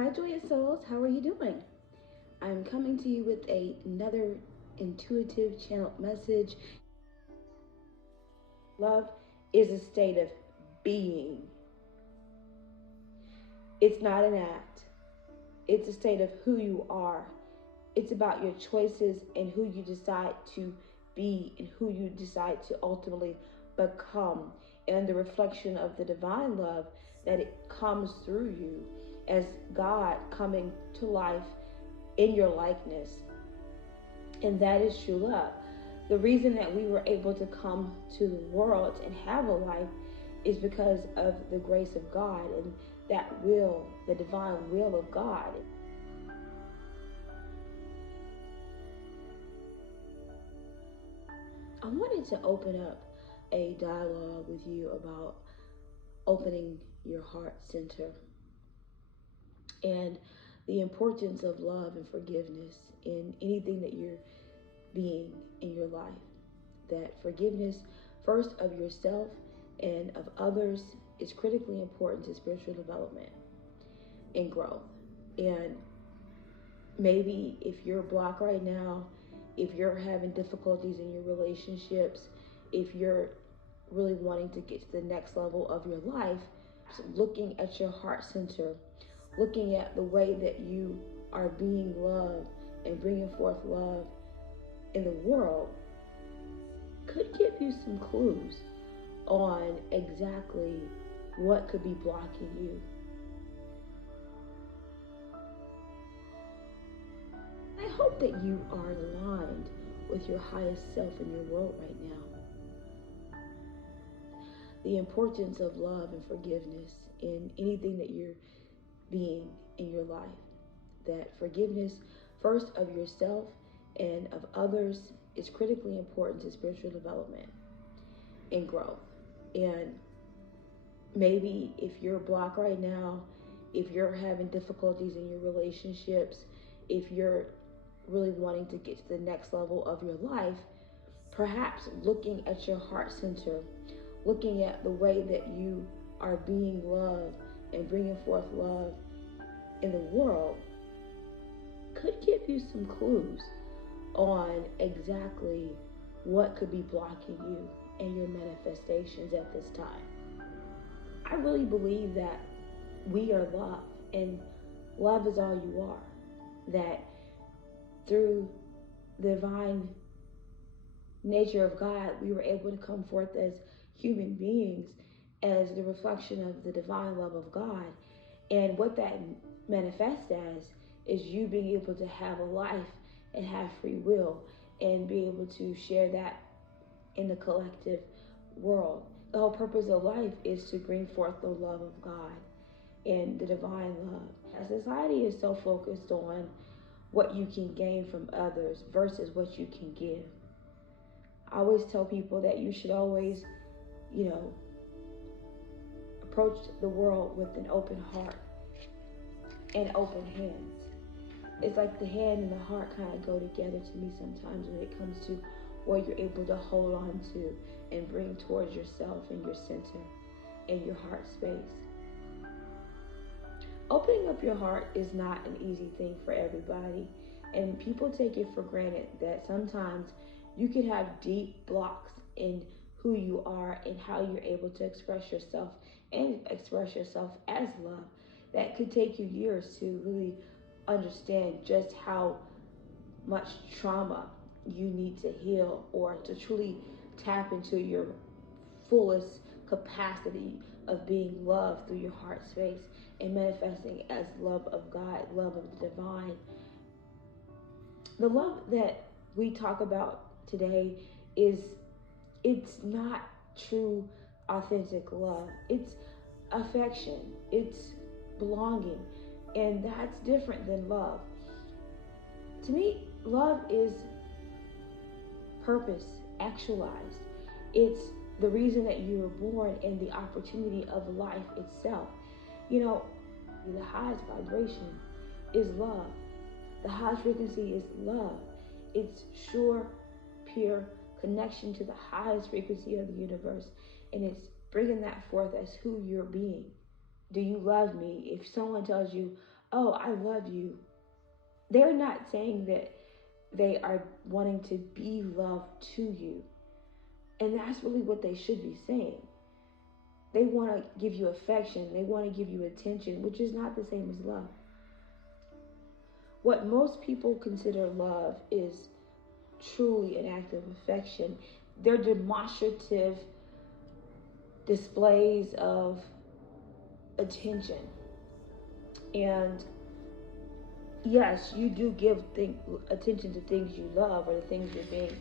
Hi, joyous souls. How are you doing? I'm coming to you with another intuitive channeled message. Love is a state of being. It's not an act. It's a state of who you are. It's about your choices and who you decide to be and who you decide to ultimately become, and the reflection of the divine love that it comes through you as God coming to life in your likeness. And that is true love. The reason that we were able to come to the world and have a life is because of the grace of God and that will, the divine will of God. I wanted to open up a dialogue with you about opening your heart center and the importance of love and forgiveness in anything that you're being in your life. That forgiveness, first of yourself and of others, is critically important to spiritual development and growth. And maybe if you're blocked right now, if you're having difficulties in your relationships, if you're really wanting to get to the next level of your life, looking at your heart center, looking at the way that you are being loved and bringing forth love in the world, could give you some clues on exactly what could be blocking you. I hope that you are aligned with your highest self in your world right now. The importance of love and forgiveness in anything that you're being in your life. That forgiveness, first of yourself and of others, is critically important to spiritual development and growth. And maybe if you're blocked right now, if you're having difficulties in your relationships, if you're really wanting to get to the next level of your life, perhaps looking at your heart center, looking at the way that you are being loved and bringing forth love in the world, could give you some clues on exactly what could be blocking you and your manifestations at this time. I really believe that we are love, and love is all you are. That through the divine nature of God, we were able to come forth as human beings as the reflection of the divine love of God. And what that manifests as is you being able to have a life and have free will and be able to share that in the collective world. The whole purpose of life is to bring forth the love of God and the divine love. Society is so focused on what you can gain from others versus what you can give. I always tell people that you should always, approach the world with an open heart and open hands. It's like the hand and the heart kind of go together to me sometimes when it comes to what you're able to hold on to and bring towards yourself and your center and your heart space. Opening up your heart is not an easy thing for everybody, and people take it for granted that sometimes you could have deep blocks in who you are and how you're able to express yourself and express yourself as love. That could take you years to really understand just how much trauma you need to heal or to truly tap into your fullest capacity of being loved through your heart space and manifesting as love of God, love of the divine. The love that we talk about today it's not true authentic love. It's affection, it's belonging, and that's different than love. To me, love is purpose actualized. It's the reason that you were born and the opportunity of life itself. The highest vibration is love. The highest frequency is love. It's sure, pure connection to the highest frequency of the universe. And it's bringing that forth as who you're being. Do you love me? If someone tells you, oh, I love you. They're not saying that they are wanting to be loved to you. And that's really what they should be saying. They want to give you affection, they want to give you attention, which is not the same as love. What most people consider love is truly an act of affection. They're demonstrative displays of attention. And yes, you do give attention to things you love or the things you're being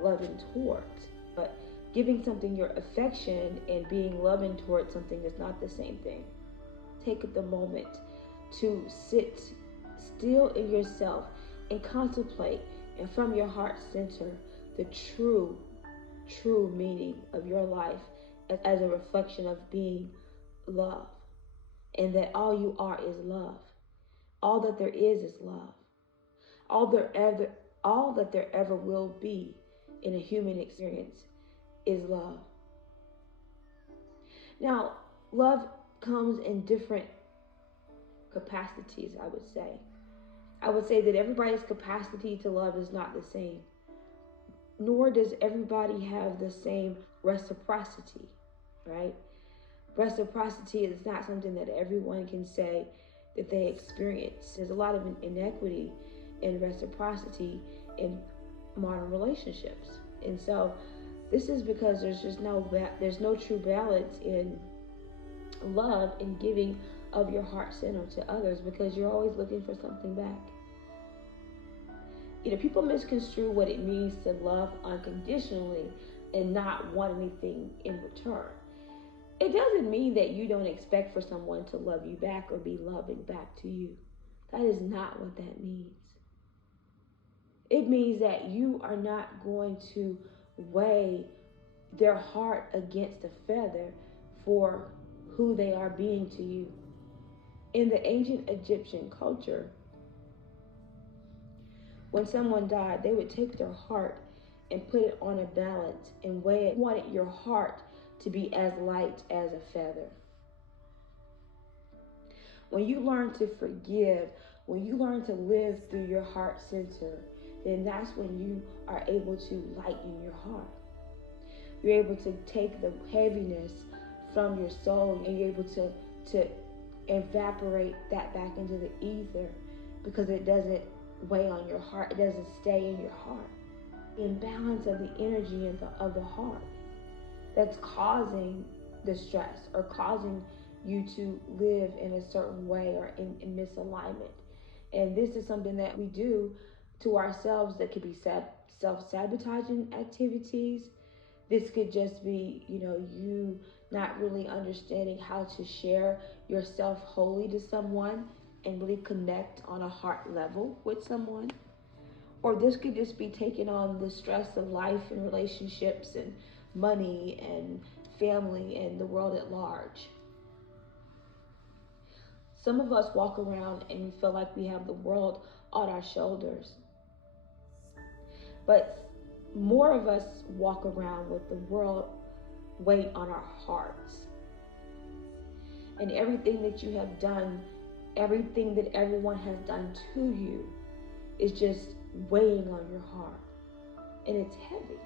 loving towards. But giving something your affection and being loving towards something is not the same thing. Take the moment to sit still in yourself and contemplate, and from your heart center the true meaning of your life as a reflection of being love, and that all you are is love. All that there is love. All that there ever will be in a human experience is love. Now, love comes in different capacities, I would say. I would say that everybody's capacity to love is not the same, nor does everybody have the same reciprocity, right? Reciprocity is not something that everyone can say that they experience. There's a lot of inequity in reciprocity in modern relationships. And so this is because there's no true balance in love and giving of your heart center to others, because you're always looking for something back. People misconstrue what it means to love unconditionally and not want anything in return. It doesn't mean that you don't expect for someone to love you back or be loving back to you. That is not what that means. It means that you are not going to weigh their heart against a feather for who they are being to you. In the ancient Egyptian culture, when someone died, they would take their heart and put it on a balance and weigh it. They wanted your heart to be as light as a feather. When you learn to forgive, when you learn to live through your heart center, then that's when you are able to lighten your heart. You're able to take the heaviness from your soul, and you're able to evaporate that back into the ether, because it doesn't weigh on your heart. It doesn't stay in your heart. The imbalance of the energy of the heart that's causing the stress or causing you to live in a certain way or in misalignment. And this is something that we do to ourselves that could be self-sabotaging activities. This could just be, you not really understanding how to share yourself wholly to someone and really connect on a heart level with someone. Or this could just be taking on the stress of life and relationships and money and family and the world at large. Some of us walk around and we feel like we have the world on our shoulders. But more of us walk around with the world weight on our hearts. And everything that you have done, everything that everyone has done to you is just weighing on your heart. And it's heavy.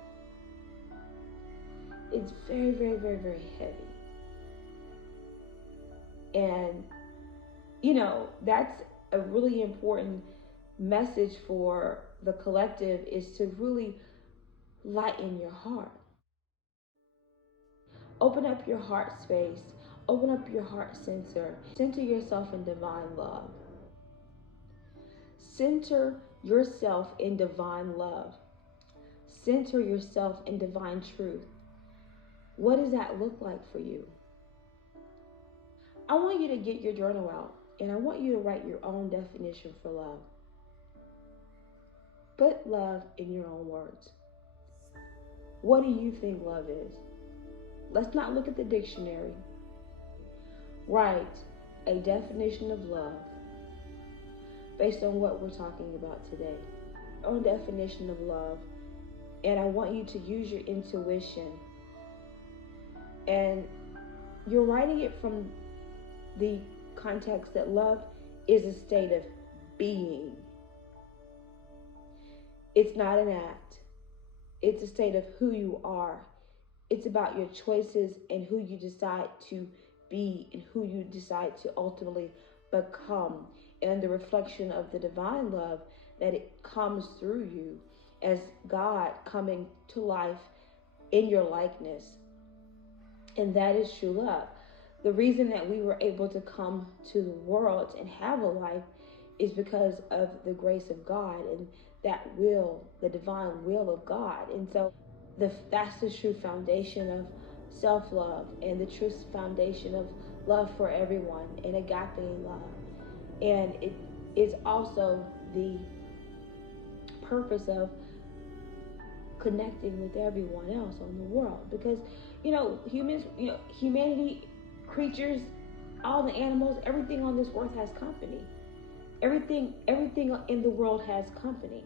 It's very, very, very, very heavy. And, that's a really important message for the collective, is to really lighten your heart. Open up your heart space. Open up your heart center. Center yourself in divine love. Center yourself in divine love. Center yourself in divine truth. What does that look like for you? I want you to get your journal out, and I want you to write your own definition for love. Put love in your own words. What do you think love is? Let's not look at the dictionary. Write a definition of love based on what we're talking about today. Your own definition of love. And I want you to use your intuition. And you're writing it from the context that love is a state of being. It's not an act. It's a state of who you are. It's about your choices and who you decide to be and who you decide to ultimately become, and the reflection of the divine love that it comes through you as God coming to life in your likeness. And that is true love. The reason that we were able to come to the world and have a life is because of the grace of God and that will, the divine will of God. And so that's the true foundation of self-love and the true foundation of love for everyone and agape love. And it is also the purpose of connecting with everyone else on the world, because humans, humanity, creatures, all the animals, everything on this earth has company. Everything in the world has company.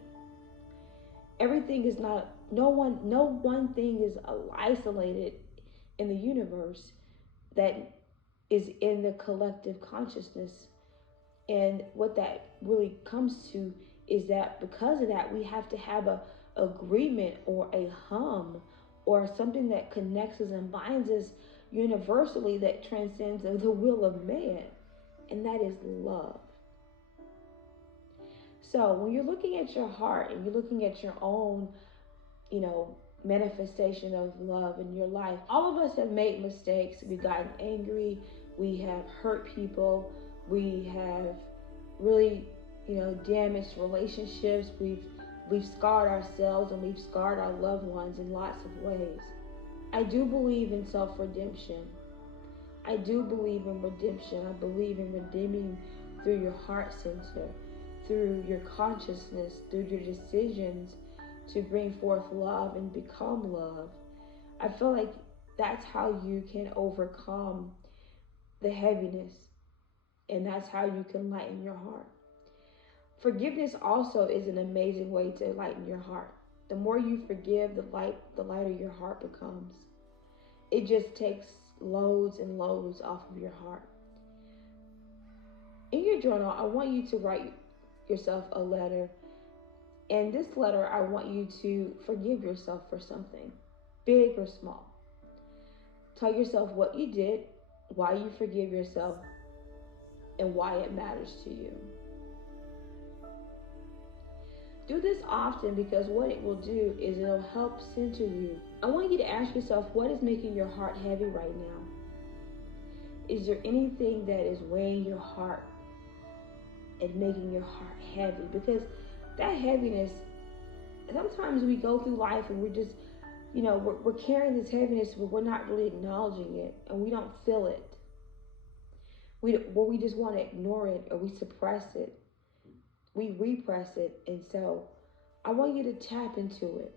Everything is not, no one thing is isolated in the universe that is in the collective consciousness. And what that really comes to is that because of that, we have to have a agreement or a hum or something that connects us and binds us universally that transcends the will of man, and that is love. So when you're looking at your heart and you're looking at your own, manifestation of love in your life, all of us have made mistakes. We've gotten angry. We have hurt people. We have really, damaged relationships. We've scarred ourselves and we've scarred our loved ones in lots of ways. I do believe in self-redemption. I do believe in redemption. I believe in redeeming through your heart center, through your consciousness, through your decisions to bring forth love and become love. I feel like that's how you can overcome the heaviness, and that's how you can lighten your heart. Forgiveness also is an amazing way to lighten your heart. The more you forgive, the lighter your heart becomes. It just takes loads and loads off of your heart. In your journal, I want you to write yourself a letter. And this letter, I want you to forgive yourself for something, big or small. Tell yourself what you did, why you forgive yourself, and why it matters to you. Do this often, because what it will do is it'll help center you. I want you to ask yourself, what is making your heart heavy right now? Is there anything that is weighing your heart and making your heart heavy? Because that heaviness, sometimes we go through life and we're just, we're carrying this heaviness, but we're not really acknowledging it, and we don't feel it. We just want to ignore it, or we suppress it. We repress it. And so I want you to tap into it.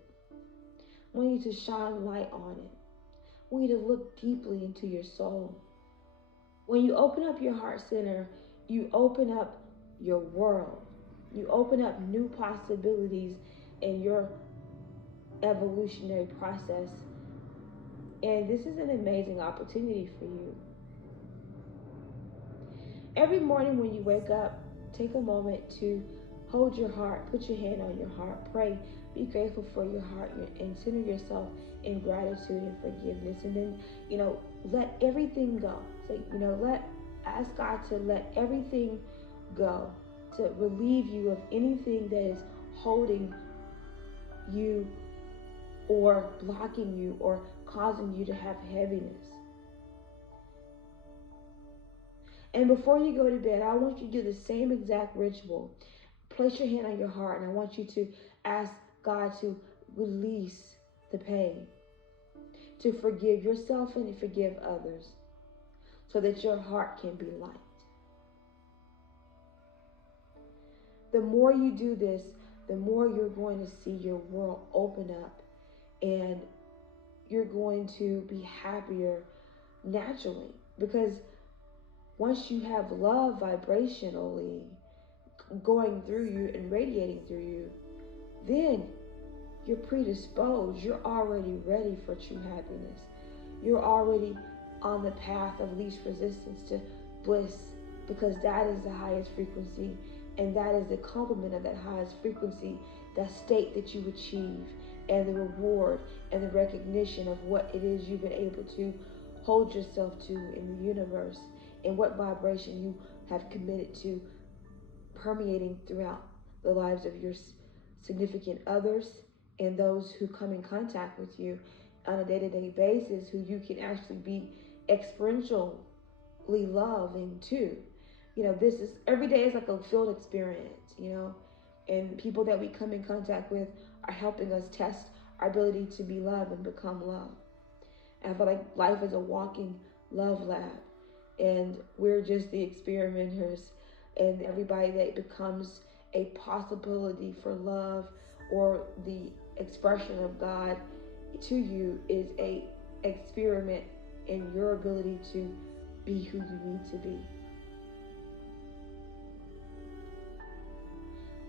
I want you to shine light on it. I want you to look deeply into your soul. When you open up your heart center, you open up your world. You open up new possibilities in your evolutionary process. And this is an amazing opportunity for you. Every morning when you wake up, take a moment to hold your heart, put your hand on your heart, pray, be grateful for your heart, and center yourself in gratitude and forgiveness. And then, let everything go. So, ask God to let everything go, to relieve you of anything that is holding you or blocking you or causing you to have heaviness. And before you go to bed, I want you to do the same exact ritual. Place your hand on your heart, and I want you to ask God to release the pain, to forgive yourself and to forgive others, so that your heart can be light. The more you do this, the more you're going to see your world open up, and you're going to be happier naturally. Because once you have love vibrationally going through you and radiating through you, then you're predisposed. You're already ready for true happiness. You're already on the path of least resistance to bliss because that is the highest frequency, and that is the complement of that highest frequency, that state that you achieve, and the reward and the recognition of what it is you've been able to hold yourself to in the universe, and what vibration you have committed to permeating throughout the lives of your significant others and those who come in contact with you on a day-to-day basis, who you can actually be experientially loving too. This is every day is like a field experience, and people that we come in contact with are helping us test our ability to be love and become love. And I feel like life is a walking love lab, and we're just the experimenters, and everybody that becomes a possibility for love or the expression of God to you is a experiment in your ability to be who you need to be.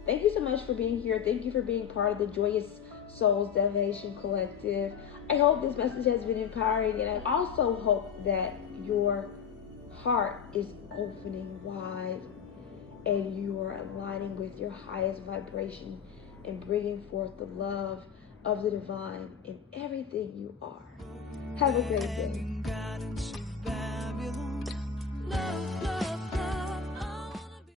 Thank you so much for being here. Thank you for being part of the Joyous Souls Elevation Collective. I hope this message has been empowering, and I also hope that your heart is opening wide and you are aligning with your highest vibration and bringing forth the love of the divine in everything you are. Have a great day.